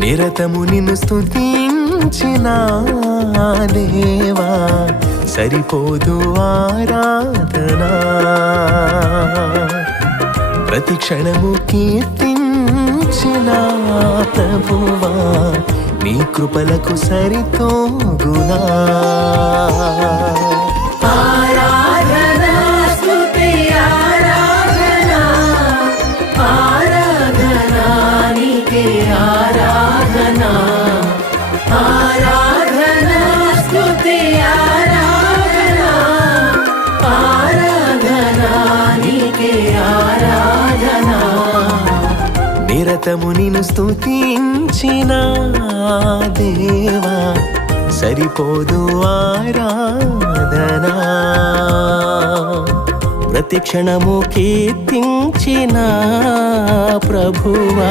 నిరతము నిన్ను స్తుతించిన దేవా సరిపోదు ఆరాధనా ప్రతి క్షణము కీర్తించిన ప్రభువా నీ కృపలకు సరితోగునా ఆరాధనా స్తుతి ఆరాధనా ఆరాధనా నీకే ఆరాధనా ఆరాధనా స్తుతి ఆరాధనా ఆరాధనా నీకే ఆరాధనా నిరతము నిన్ను స్తుతించిన దేవా సరిపోదు ఆరాధనా ప్రతి క్షణము కీర్తించిన ప్రభువా